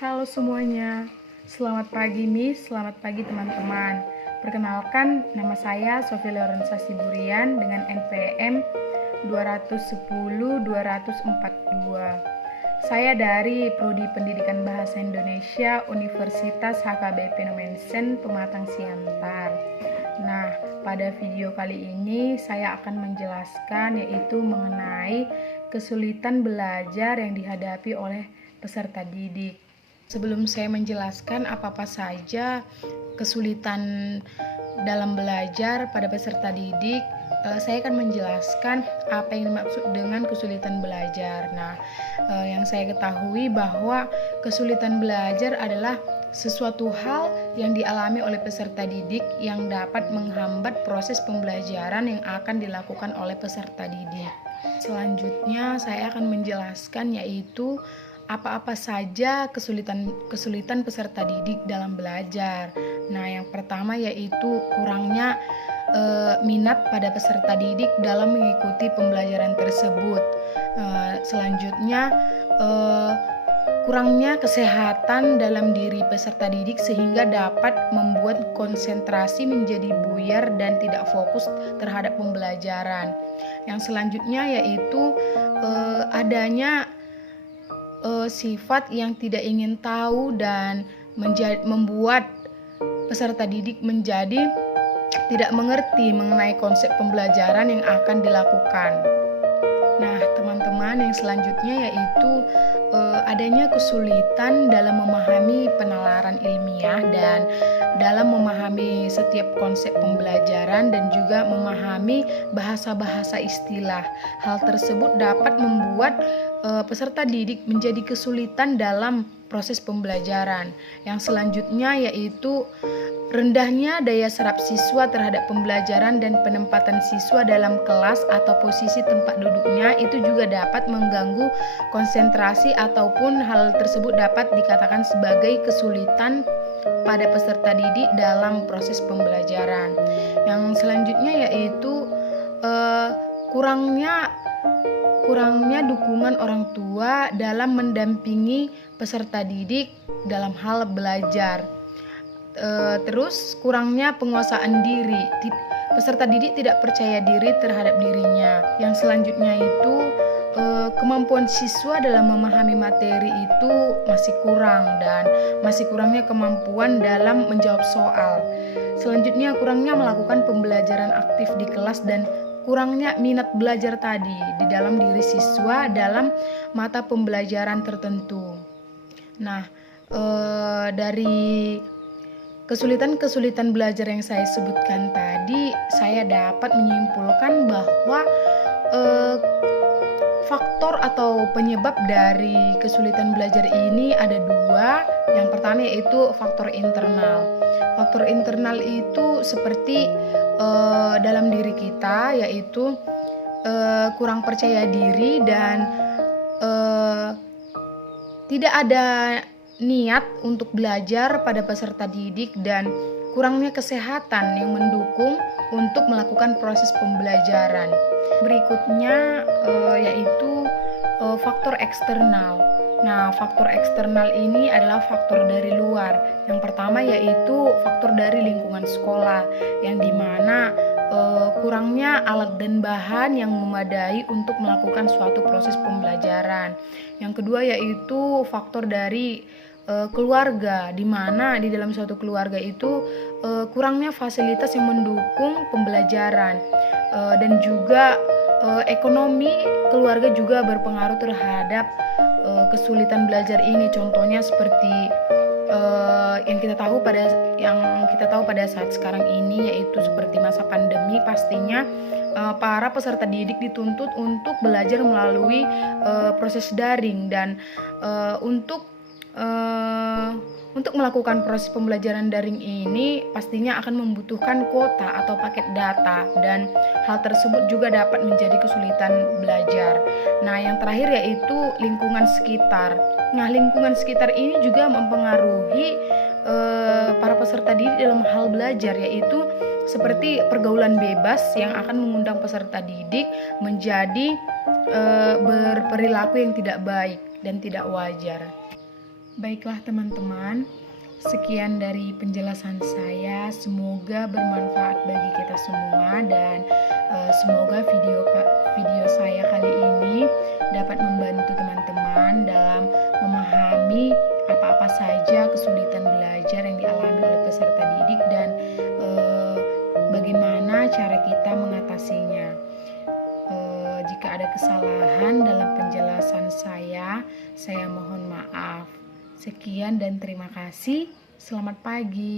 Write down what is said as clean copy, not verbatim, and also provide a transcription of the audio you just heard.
Halo semuanya, selamat pagi Miss, selamat pagi teman-teman. Perkenalkan, nama saya Sofia Lorenza Siburian dengan NPM 210-242. Saya dari Prodi Pendidikan Bahasa Indonesia Universitas HKBP Nomensen Pematang Siantar. Nah, pada video kali ini saya akan menjelaskan yaitu mengenai kesulitan belajar yang dihadapi oleh peserta didik. Sebelum saya menjelaskan apa-apa saja kesulitan dalam belajar pada peserta didik, saya akan menjelaskan apa yang dimaksud dengan kesulitan belajar. Nah, yang saya ketahui bahwa kesulitan belajar adalah sesuatu hal yang dialami oleh peserta didik yang dapat menghambat proses pembelajaran yang akan dilakukan oleh peserta didik. Selanjutnya saya akan menjelaskan yaitu apa-apa saja kesulitan peserta didik dalam belajar. Nah, yang pertama yaitu kurangnya minat pada peserta didik dalam mengikuti pembelajaran tersebut. Selanjutnya kurangnya kesehatan dalam diri peserta didik sehingga dapat membuat konsentrasi menjadi buyar dan tidak fokus terhadap pembelajaran. Yang selanjutnya yaitu adanya sifat yang tidak ingin tahu dan membuat peserta didik menjadi tidak mengerti mengenai konsep pembelajaran yang akan dilakukan. Nah, teman-teman, yang selanjutnya yaitu adanya kesulitan dalam memahami penalaran ilmiah dan dalam memahami setiap konsep pembelajaran dan juga memahami bahasa-bahasa istilah. Hal tersebut dapat membuat peserta didik menjadi kesulitan dalam proses pembelajaran. Yang selanjutnya yaitu rendahnya daya serap siswa terhadap pembelajaran dan penempatan siswa dalam kelas atau posisi tempat duduknya itu juga dapat mengganggu konsentrasi ataupun hal tersebut dapat dikatakan sebagai kesulitan pada peserta didik dalam proses pembelajaran. Yang selanjutnya yaitu kurangnya dukungan orang tua dalam mendampingi peserta didik dalam hal belajar. Terus kurangnya penguasaan diri, peserta didik tidak percaya diri terhadap dirinya. Yang selanjutnya itu kemampuan siswa dalam memahami materi itu masih kurang dan masih kurangnya kemampuan dalam menjawab soal. Selanjutnya kurangnya melakukan pembelajaran aktif di kelas dan kurangnya minat belajar tadi di dalam diri siswa dalam mata pembelajaran tertentu. Nah, dari kesulitan-kesulitan belajar yang saya sebutkan tadi, saya dapat menyimpulkan bahwa faktor atau penyebab dari kesulitan belajar ini ada dua. Yang pertama yaitu faktor internal. Faktor internal itu seperti dalam diri kita, yaitu kurang percaya diri dan tidak ada niat untuk belajar pada peserta didik dan kurangnya kesehatan yang mendukung untuk melakukan proses pembelajaran. Berikutnya yaitu faktor eksternal. Nah, faktor eksternal ini adalah faktor dari luar. Yang pertama yaitu faktor dari lingkungan sekolah, yang dimana kurangnya alat dan bahan yang memadai untuk melakukan suatu proses pembelajaran. Yang kedua yaitu faktor dari keluarga, di mana di dalam suatu keluarga itu kurangnya fasilitas yang mendukung pembelajaran dan juga ekonomi keluarga juga berpengaruh terhadap kesulitan belajar ini. Contohnya seperti yang kita tahu pada saat sekarang ini, yaitu seperti masa pandemi, pastinya para peserta didik dituntut untuk belajar melalui proses daring dan untuk melakukan proses pembelajaran daring ini pastinya akan membutuhkan kuota atau paket data, dan hal tersebut juga dapat menjadi kesulitan belajar. Nah, yang terakhir yaitu lingkungan sekitar. Nah, lingkungan sekitar ini juga mempengaruhi para peserta didik dalam hal belajar, yaitu seperti pergaulan bebas yang akan mengundang peserta didik menjadi berperilaku yang tidak baik dan tidak wajar. Baiklah teman-teman, sekian dari penjelasan saya. Semoga bermanfaat bagi kita semua dan semoga video saya kali ini dapat membantu teman-teman dalam memahami apa-apa saja kesulitan belajar yang dialami oleh peserta didik dan bagaimana cara kita mengatasinya. Jika ada kesalahan dalam penjelasan saya mohon maaf. Sekian dan terima kasih. Selamat pagi.